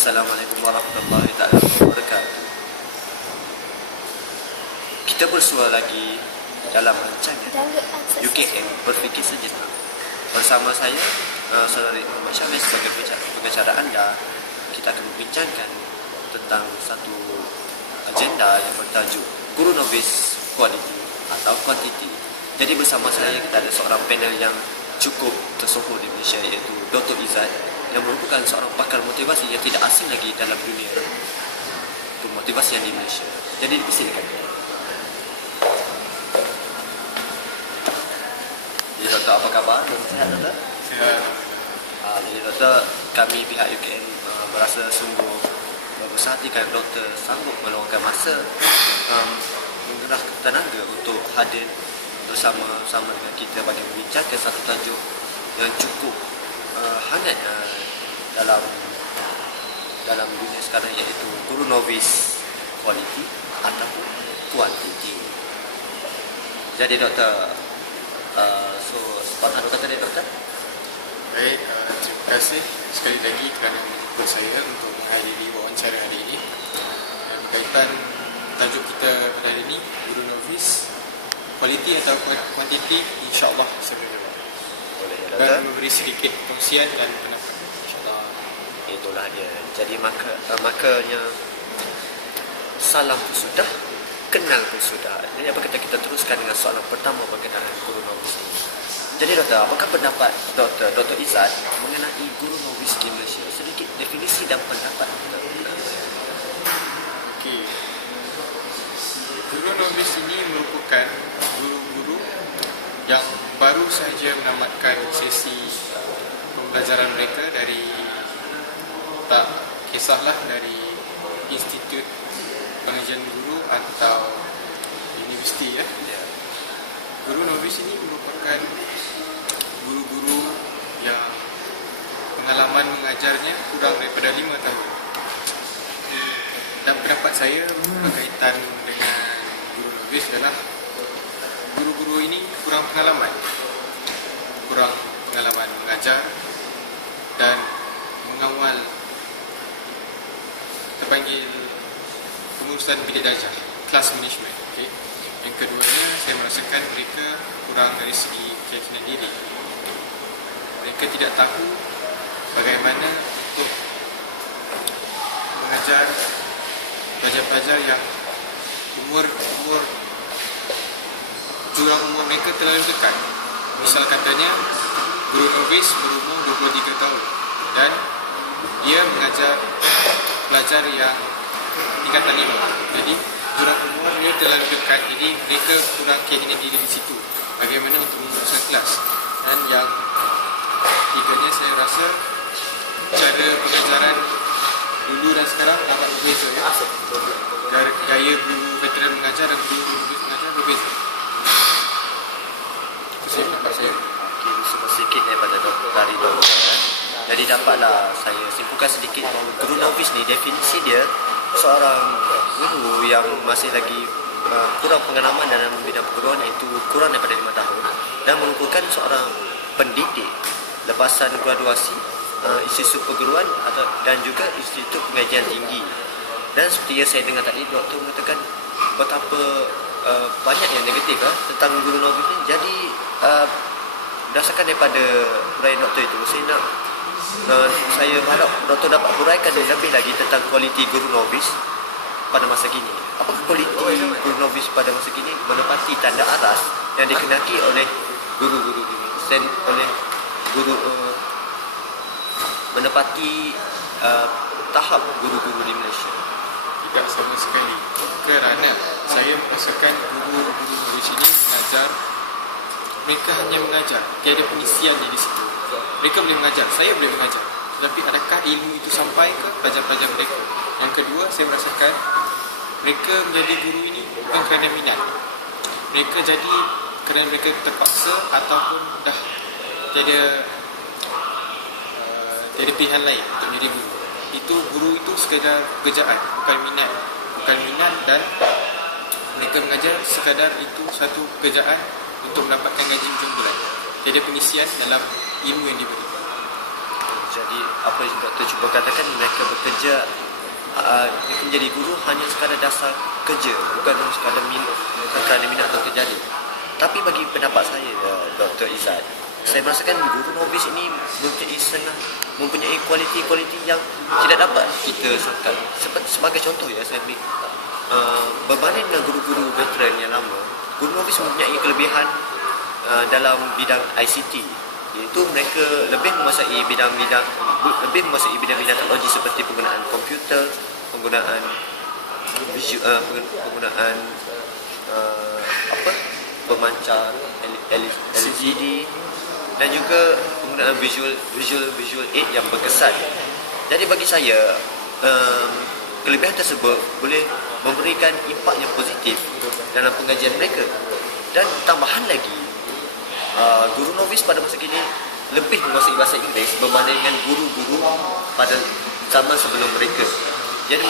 Assalamualaikum warahmatullahi taala wabarakatuh. Kita bersua lagi dalam rancangan UKM Berfikir Sejenak. Bersama saya, Saudari Muhammad Syamil sebagai pengacara anda. Kita akan membincangkan tentang satu agenda yang bertajuk Guru Novis Quality atau Quantity. Jadi bersama saya kita ada seorang panel yang cukup tersohor di Malaysia, iaitu Dr. Izzat, yang merupakan seorang pakar motivasi yang tidak asing lagi dalam dunia motivasi yang di Malaysia. Jadi silakan. Jadi Doktor, apa khabar? Sihat Doktor? Sihat. Jadi Doktor, kami pihak UKM berasa sungguh berbesar hati kerana Doktor sanggup meluangkan masa, menggerakkan tenaga untuk hadir bersama-sama dengan kita bagi membincangkan satu tajuk yang cukup hangat dalam dunia sekarang, iaitu Guru Novis Quality ataupun Quantity. Jadi Doktor, sepatutnya kata dia Doktor. Baik, terima kasih sekali lagi kerana menjemput saya untuk menghadiri wawancara hari ini. Berkaitan tajuk kita pada hari ini, Guru Novis Quality atau Quantity, insya-Allah saya boleh jawab. Boleh ya Dan Doktor. memberi sedikit kongsian dan pendapat, insya-Allah. Itulah dia. Jadi makanya salam pun sudah, kenal pun sudah. Jadi apa kata kita teruskan dengan soalan pertama berkenaan Guru Novis ini. Jadi Doktor, apakah pendapat Dr. Izzat mengenai Guru Novis di Malaysia? Sedikit definisi dan pendapat Doktor. Okey. Guru Novis ini merupakan guru-guru yang baru sahaja menamatkan sesi pembelajaran mereka dari, tak kisahlah, dari Institut Pengajian Guru atau universiti ya. Guru Novis ini merupakan guru-guru yang pengalaman mengajarnya kurang daripada 5 tahun. Dan pendapat saya berkaitan dengan Guru Novis adalah guru-guru ini kurang pengalaman mengajar dan mengawal terpanggil pengurusan bilik darjah, class management. Okay. Yang keduanya, saya merasakan mereka kurang dari segi keyakinan diri. Mereka tidak tahu bagaimana untuk mengajar pelajar-pelajar yang jurang umur mereka terlalu dekat. Misal katanya, Guru Novis berumur 23 tahun dan dia mengajar pelajar yang tingkatan 5. Jadi jurang umur dia terlalu dekat, jadi mereka kurang keyakinan diri di situ. Bagaimana untuk menguruskan kelas. Dan yang tiganya, saya rasa cara pengajaran dulu dan sekarang amat berbeza ya. Gaya guru veteran mengajar dan guru Novis mengajar berbeza. Itu saya pendapat saya. Okey, sedikit daripada dari Doktor. Jadi dapatlah saya simpulkan sedikit bahawa Guru Novis ni definisi dia seorang guru yang masih lagi kurang pengalaman dalam bidang perguruan, iaitu kurang daripada 5 tahun, dan merupakan seorang pendidik lepasan graduasi institut perguruan dan juga institut pengajian tinggi. Dan seperti yang saya dengar tadi, Doktor mengatakan betapa banyak yang negatif tentang Guru Novis ni. Jadi berdasarkan daripada huraian Doktor itu, saya harap Doktor dapat huraikan lebih lagi tentang kualiti Guru Novis pada masa kini. Apakah kualiti Guru Novis pada masa kini menepati tanda aras yang dikenaki oleh guru-guru ini, oleh guru menepati tahap guru-guru di Malaysia? Tidak sama sekali. Kerana saya merasakan guru-guru Novis ini mengajar, mereka hanya mengajar, tiada pengisiannya di situ. Mereka boleh mengajar, saya boleh mengajar, tetapi adakah ilmu itu sampai ke pelajar-pelajar mereka? Yang kedua, saya merasakan mereka menjadi guru ini bukan kerana minat. Mereka jadi kerana mereka terpaksa ataupun dah tiada pilihan lain untuk menjadi guru. Guru itu sekadar pekerjaan, bukan minat, dan mereka mengajar sekadar itu satu pekerjaan untuk mendapatkan gaji hujung bulan. Tiada pengisian dalam ilmu yang diberi. Jadi apa yang doktor cuba katakan, mereka bekerja menjadi guru hanya sekadar dasar kerja, bukan sekadar kerana minat untuk jadi. Tapi bagi pendapat saya, Dr. Izzat, saya merasakan guru novis ini mempunyai kualiti-kualiti yang tidak dapat kita sangkal. Sebagai contoh ya, saya ambil berbanding dengan guru-guru veteran yang lama, guru novis mempunyai kelebihan dalam bidang ICT, iaitu mereka lebih menguasai bidang-bidang teknologi seperti penggunaan komputer, penggunaan pemancar LCD, dan juga penggunaan visual aid yang berkesan. Jadi bagi saya, kelebihan tersebut boleh memberikan impak yang positif dalam pengajian mereka. Dan tambahan lagi, guru novis pada masa kini lebih menguasai bahasa Inggeris berbanding dengan guru-guru pada zaman sebelum mereka. Jadi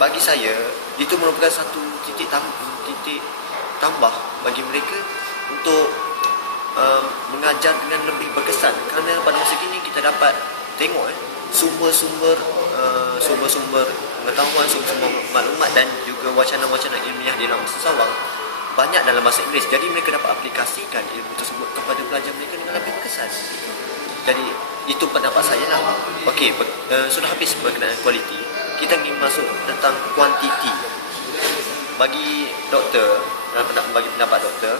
bagi saya, itu merupakan satu titik tambah bagi mereka untuk mengajar dengan lebih berkesan. Kerana pada masa kini kita dapat tengok sumber-sumber pengetahuan, sumber-sumber maklumat dan juga wacana-wacana ilmiah di dalam bahasa Sarawak banyak dalam bahasa Inggeris. Jadi mereka dapat aplikasikan ilmu tersebut kepada pelajar mereka dengan lebih berkesan. Jadi itu pendapat saya lah. Okey, sudah habis berkenaan kualiti. Kita ingin masuk tentang kuantiti. Bagi doktor, bagi pendapat doktor,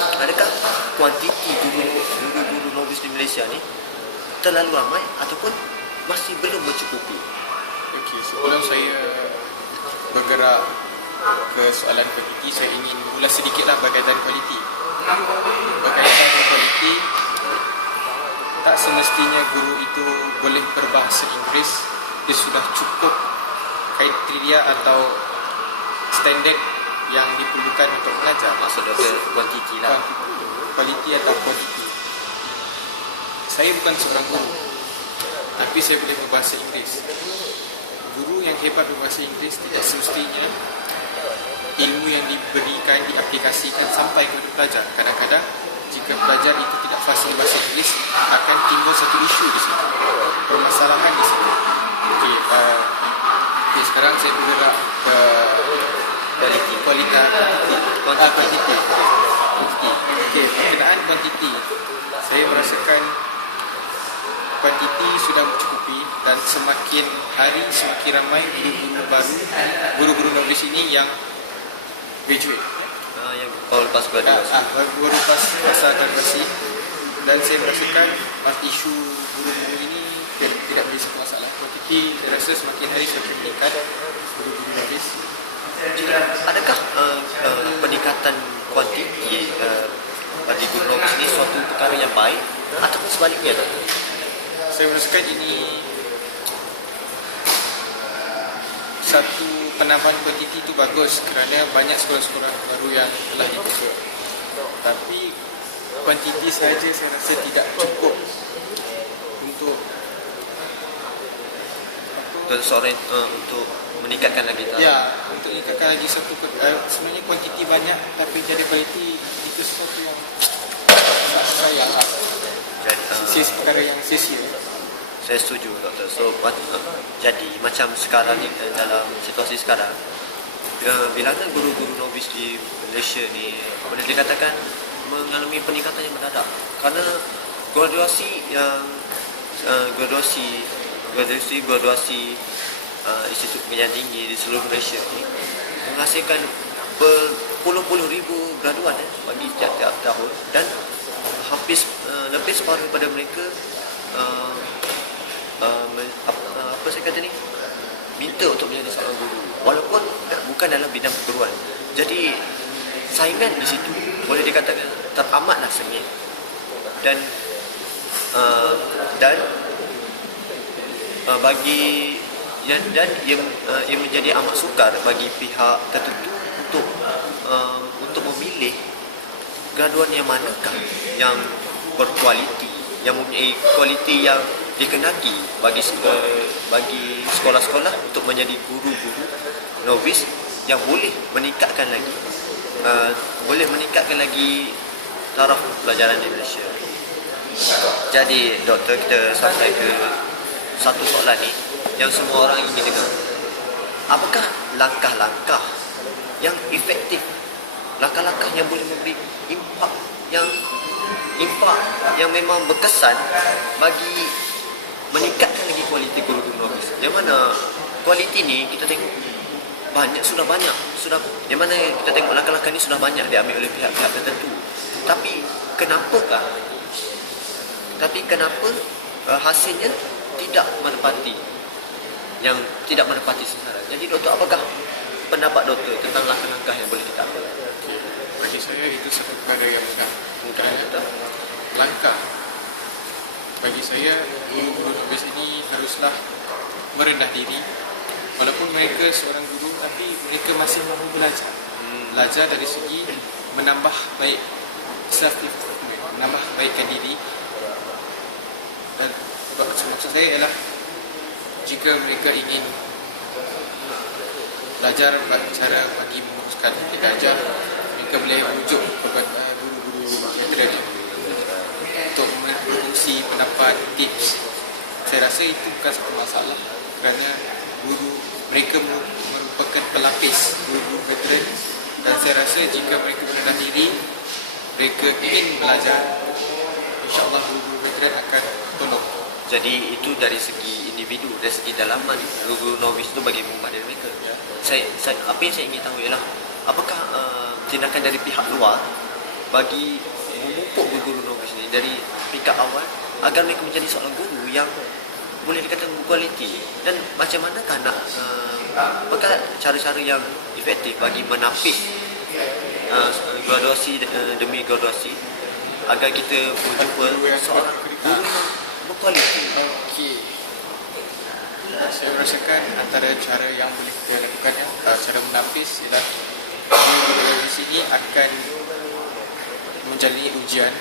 adakah kuantiti guru-guru novis di Malaysia ni terlalu ramai ataupun masih belum mencukupi? Okey, sebelum saya bergerak ke soalan kualiti, saya ingin ulas sedikitlah berkaitan kualiti. Berkaitan dengan kualiti, tak semestinya guru itu boleh berbahasa Inggeris. Dia sudah cukup kriteria atau standard yang diperlukan untuk mengajar. Maksud doktor kuantiti lah. Kualiti atau kuantiti. Saya bukan seorang guru, tapi saya boleh berbahasa Inggeris. Guru yang hebat berbahasa Inggeris tidak semestinya ilmu yang diberikan, diaplikasikan sampai kepada pelajar. Kadang-kadang jika pelajar itu tidak fasih bahasa Inggeris, akan timbul satu isu di situ, permasalahan di situ. Okey, sekarang saya bergerak ke kuantiti. Okey, berkenaan kuantiti, saya merasakan kuantiti sudah mencukupi dan semakin hari semakin ramai guru-guru baru, guru-guru novis ini yang graduate, Yang baru lepas graduasi. baru lepas masa graduasi, dan saya merasakan isu guru-guru ini tidak menjadi satu masalah. Kuantiti saya rasa semakin hari semakin meningkat guru-guru novis. Jadi adakah peningkatan kuantiti bagi guru novis ini suatu perkara yang baik ataupun sebaliknya? Saya merasakan ini satu penambahan kuantiti itu bagus kerana banyak sekolah-sekolah baru yang telah dibuka. Tapi kuantiti sahaja saya rasa tidak cukup untuk untuk meningkatkan lagi tak? Ya, untuk meningkatkan lagi satu sebenarnya kuantiti banyak tapi jadi kualiti itu sesuatu yang tak sayang. Jadi perkara yang sia-sia. Saya setuju doktor. So jadi macam sekarang ni, dalam situasi sekarang, bilangan guru-guru novis di Malaysia ni boleh dikatakan mengalami peningkatan yang mendadak kerana graduasi Institut Pengajian Tinggi di seluruh Malaysia ni menghasilkan berpuluh-puluh ribu graduan bagi setiap tahun, dan hampir lebih separuh daripada mereka apa saya kata ni, minta untuk menjadi seorang guru walaupun bukan dalam bidang perguruan. Jadi saingan di situ boleh dikatakan teramatlah sengit, dan bagi dan ia menjadi amat sukar bagi pihak tertentu untuk memilih graduan yang manakah yang berkualiti, yang mempunyai kualiti yang dikenali bagi sekolah-sekolah untuk menjadi guru-guru novis yang boleh meningkatkan lagi taraf pelajaran di Malaysia. Jadi doktor, kita sampai ke satu soalan ni yang semua orang ingin dengar. Apakah langkah-langkah yang efektif, langkah-langkah yang boleh memberi impak yang memang berkesan bagi meningkatkan lagi kualiti guru-guru novis? Yang mana kualiti ni kita tengok sudah banyak, yang mana kita tengok langkah-langkah ni sudah banyak diambil oleh pihak-pihak tertentu. Tapi kenapa hasilnya tidak menepati sasaran? Jadi doktor, apakah pendapat doktor tentang langkah-langkah yang boleh kita ambil? Bagi saya itu satu perkara yang mudah. Langkah bagi saya, guru-guru novis ini haruslah merendah diri. Walaupun mereka seorang guru, tapi mereka masih mahu belajar. Belajar dari segi menambah baik self-improvement, menambah baikkan diri. Dan maksud saya ialah jika mereka ingin belajar cara bagi meneruskan belajar, mereka boleh rujuk kepada guru-guru veteran untuk berkongsi pendapat, tips. Saya rasa itu bukan satu masalah kerana mereka merupakan pelapis guru-guru veteran, dan saya rasa jika mereka merendah diri, mereka ingin belajar, insya-Allah guru-guru veteran akan tolong. Jadi itu dari segi individu, dari segi dalaman guru novis itu bagi mengubah diri mereka. Apa yang saya ingin tahu ialah apakah tindakan dari pihak luar bagi memupuk guru novis ini dari peringkat awal agar mereka menjadi seorang guru yang boleh dikatakan berkualiti, dan macam manakah nak apakah cara-cara yang efektif bagi menapis graduasi demi graduasi agar kita menjumpa seorang guru yang berkualiti. Okey. Saya merasakan antara cara yang boleh kita lakukan, cara menapis ialah guru di sini akan menjalani ujian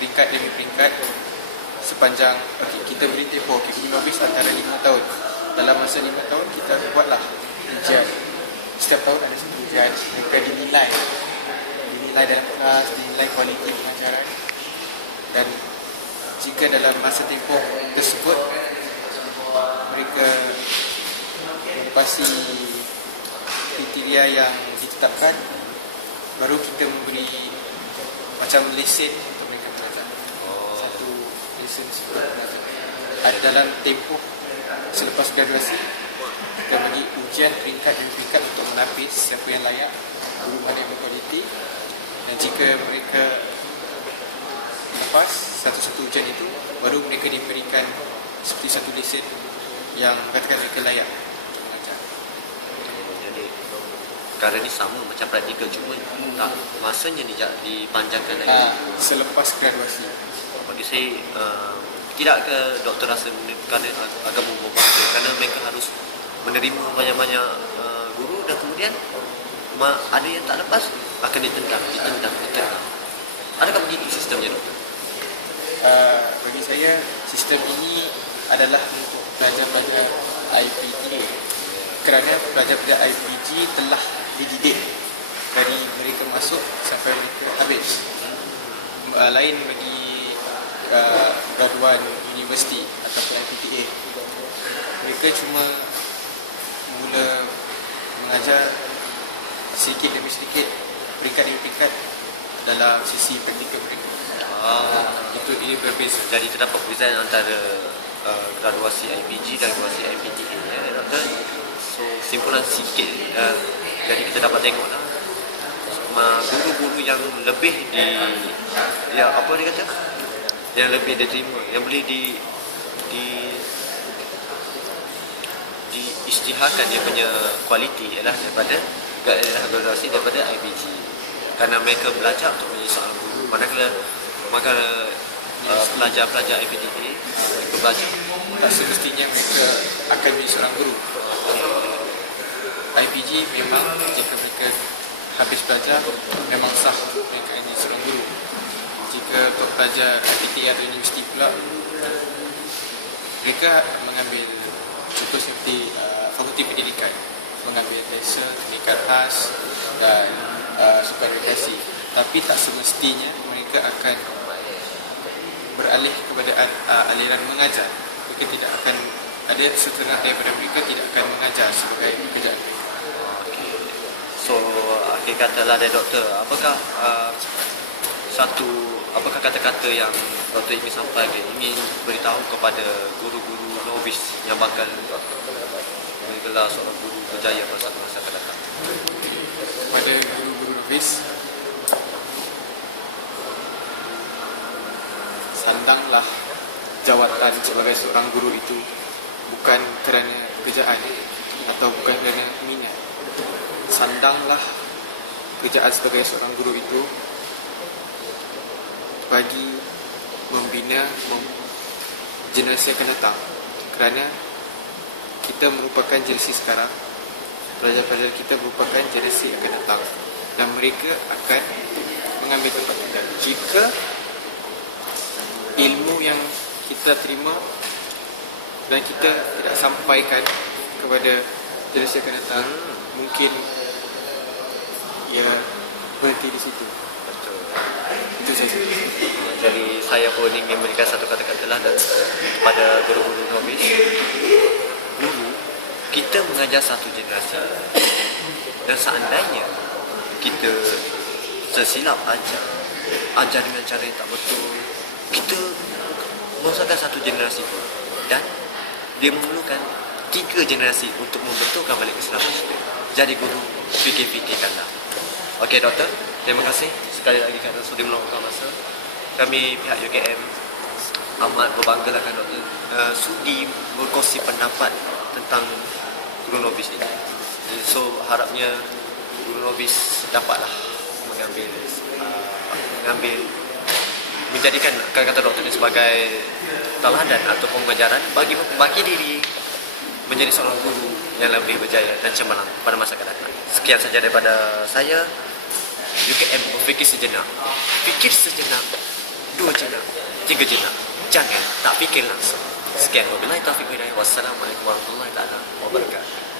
peringkat demi peringkat sepanjang kita beri tempoh guru novis antara 5 tahun. Dalam masa 5 tahun kita buatlah ujian. Setiap tahun ada satu ujian, mereka dinilai dalam kelas, dinilai kualiti pengajaran, dan jika dalam masa tempoh tersebut mereka menepasi kriteria yang ditetapkan, baru kita memberi macam lesen untuk mereka belajar. Satu lesen untuk belajar. Ada dalam tempoh selepas graduasi, kita bagi ujian peringkat demi peringkat untuk menapis siapa yang layak, guru mana yang berkualiti, dan jika mereka lepas satu-satu ujian itu, baru mereka diberikan seperti satu lesen yang katakan mereka layak untuk mengajar. Jadi perkara ni sama macam praktikal, cuma tak masanya dipanjangkan lagi selepas graduasi. Bagi saya tidak ke doktor rasa kerana agak membuat kerana mereka harus menerima banyak-banyak guru, dan kemudian ada yang tak lepas akan ditentang. Adakah begitu sistemnya, doktor? Bagi saya sistem ini adalah untuk pelajar-pelajar IPG, kerana pelajar-pelajar IPG telah dididik dari mereka masuk sampai mereka habis. Lain bagi graduan universiti ataupun IPTA, mereka cuma mula mengajar sedikit demi sedikit, peringkat demi peringkat dalam sisi praktikal mereka. Itu ini berbeza. Jadi terdapat perbezaan antara graduasi IPG dan graduasi IPTA, doktor. So simpulan sikit, jadi kita dapat tengoklah guru-guru yang lebih apa dia kata, yang lebih diterima, yang boleh diisytiharkan dia punya kualiti ialah daripada graduasi daripada IPG, kerana mereka belajar untuk menjadi seorang guru. Maka pelajar-pelajar IPTA mereka belajar tak semestinya mereka akan menjadi seorang guru. IPG memang jika mereka habis belajar memang sah mereka menjadi seorang guru. Jika untuk pelajar IPTA atau universiti pula, mereka mengambil contoh seperti fakulti pendidikan, mengambil lesson pendidikan khas dan supervisasi, tapi tak semestinya mereka akan beralih kepada aliran mengajar, mereka tidak akan, ada setengah daripada mereka tidak akan mengajar sebagai pekerjaan. Okay. So, akhir katalah dari doktor, apakah apakah kata-kata yang doktor ingin sampaikan, ingin beritahu kepada guru-guru novice yang bakal menggelar seorang guru berjaya pada masa akan datang? Pada guru-guru novice, sandanglah jawatan sebagai seorang guru itu bukan kerana pekerjaan atau bukan kerana minat. Sandanglah pekerjaan sebagai seorang guru itu bagi membina generasi akan datang, kerana kita merupakan generasi sekarang, pelajar-pelajar kita merupakan generasi akan datang, dan mereka akan mengambil tempat kita. Jika ilmu yang kita terima dan kita tidak sampaikan kepada generasi akan datang, mungkin ya berhenti di situ. Betul. Itu saja. Jadi saya pun ingin memberikan satu kata-kata lah kepada guru-guru novice. Guru, kita mengajar satu generasi, dan seandainya kita tersilap ajar dengan cara yang tak betul, kita merosakkan satu generasi pun, dan dia memerlukan 3 generasi untuk membetulkan balik kesilapan itu. Jadi guru, fikir-fikirkanlah. Okey doktor, terima kasih sekali lagi kerana sudi meluangkan masa. Kami pihak UKM amat berbanggalah kan doktor sudi berkongsi pendapat tentang guru novice ini. So harapnya guru novice dapatlah mengambil menjadikan kata-kata doktor ini sebagai teladan atau pengajaran bagi diri menjadi seorang guru yang lebih berjaya dan cemerlang pada masa akan datang. Sekian saja daripada saya. UKM berfikir sejenak. Fikir sejenak, 2 jenak, 3 jenak. Jangan tak fikir langsung. Sekian wabillahi taufiq wal hidayah. Wassalamualaikum warahmatullahi wabarakatuh.